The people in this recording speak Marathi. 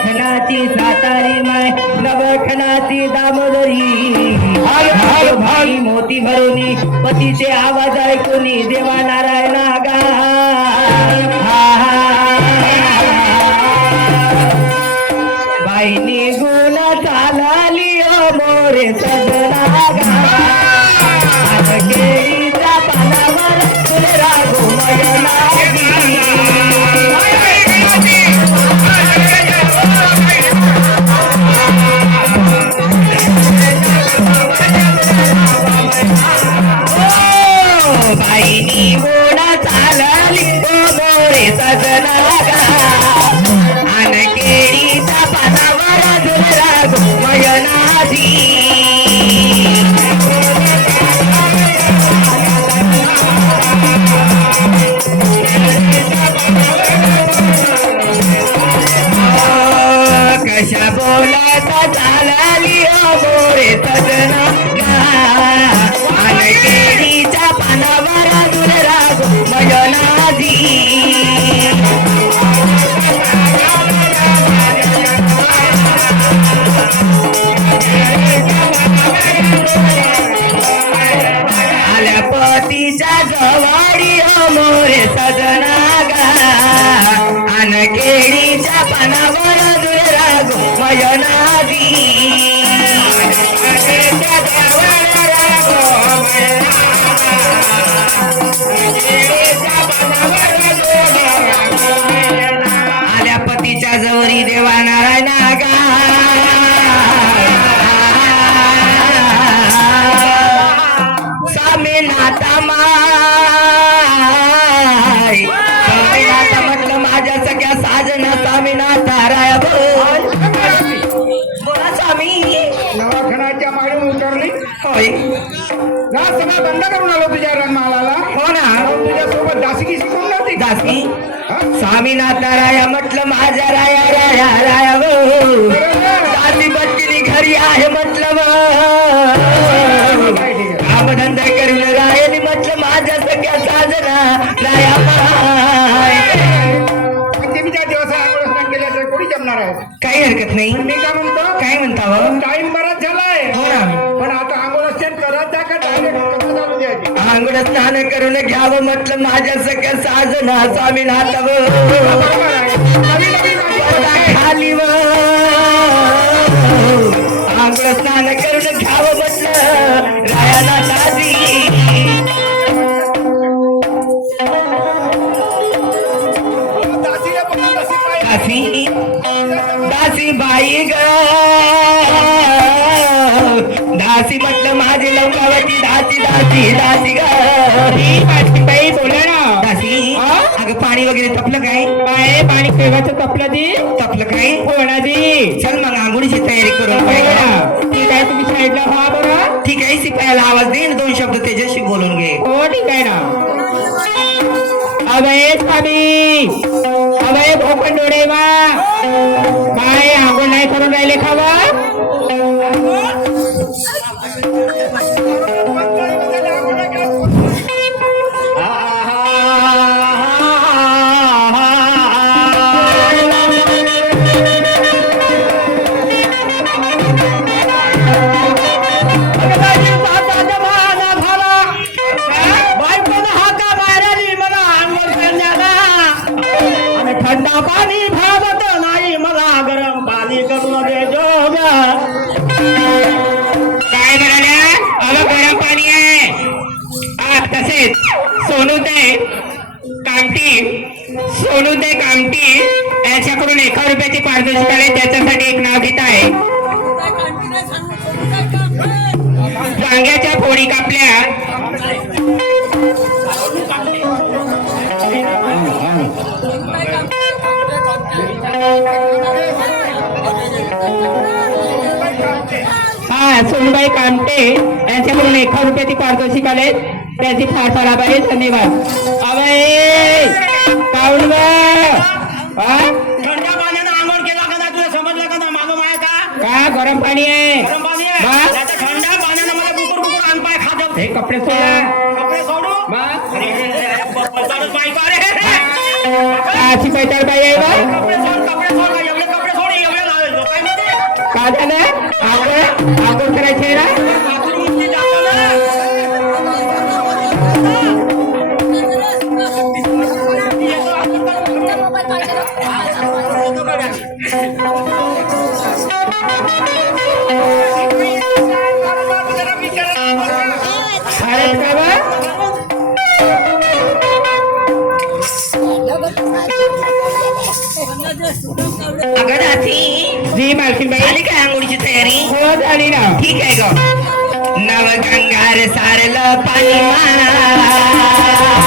खनाची सातारी माय नवखनाची दामोदरी भाई मोती भरोनी पतीचे आवाज ऐकूनी देवा नारायणा गा बाईनी गुण चालली मोरे सजना गा केळीच्या पानावर तुला घुमयला बाईनी गोडा चालली मोरे सजना आन केळीच्या पानावर तुला घुमयनाधी कशा बोलाता चालली मोरे सजना आन केळीच्या पानावर तुला घुमयनाधी आल्या पतीच्या जवाडी मोरे सजना आन केळीच्या पानावर तुला घुमयनाधी आल्या पतीच्या जवरी देवा नारायणा गा स्वामीनाथा माय स्वामीनाथा म्हटलं माझ्या सगळ्या साजना स्वामीनाथा राय बोला स्वामी नवाखनाच्या माळून उतरली होय ना सगळं बंद करून आलो तुझ्या रणमालाला. हो ना तुझ्यासोबत दासिकी शिकून नव्हती दासी स्वामीनाथ राया म्हटलं माझ्या राया राया राया वो दासी बटली घरी आहे म्हटलं कामधंदा करून रायली म्हटलं माझ्या सगळ्या साजना राया पंचमीच्या दिवस आंघोळ केल्याशिवाय कोणी जमणार आहे. काही हरकत नाही. मी काय म्हणतो काय म्हणता टाइम बराच झालाय. हो ना पण आता आंघोळ करत जा का डायरेक्ट चालू द्यायची. आंघोळ स्नान करून घ्यावं म्हटलं माझ्या सगळ्या साजना स्वामीनाथ खाली व आंघोळ स्नान करून घ्यावं म्हटलं रायाला दादी दासीला पण दासी काय दासी दासी बाई ग दासी म्हटलं माझी लवकावती दासी दासी दासी ग बाई बोला ना दासी अगं पाणी वगैरे तपलं काय काय पाणी केव्हाचं तपलं दी तपलं काय कोणादी चल मग आंघोळीची तयारी करून ठीक आहे तुम्ही साईडला हा बरं ठीक आहे सिपायाला आवाज दे दोन शब्द त्याच्याशी बोलून घे. हो ठीक आहे ना. अभय स्वामी अभय भोकन डोळे वा काय आंघोळ नाही करून राहिले खावा थंडा पाणी भावत नाही मला गरम पाणी करून दे जोग. काय म्हणाल्या अगं गरम पाणी आहे. तसेच सोनूते कामटी याच्याकडून 1 रुपयाची पारितोषिक आले त्याच्यासाठी एक नाव घेत आहे. वांग्याच्या फोडी कापल्या सोनबाई कामटे यांच्याकडून 1 रुपयाची पारितोषिक आले त्याची फार फार आभारी. धन्यवाद. अभय काऊन थंड पाण्यानं आंघोळ केला का तुला समजलं का ना मागं माया का गरम पाणी आहे. गरम पाणी आहे. आता थंड पाण्यानं मला बुकुर बुकुर अंग पाय खात हे कपडे सोडा. कपडे सोडू बस पैसानच बायको अरे अशी पैठण बाई आहे बा कपडे सोड एवढे कपडे सोड एवढे लावेल लोकांमध्ये काय झालं आंघोळ करायची आहे ना बाथरूम इथे जाताना शाळेत का बा अगं दासी जी मालकीनबाई झाली काय आंघोळीची तयारी हो झाली ना ठीक आहे ग नवगंगार सारलं पाणी मा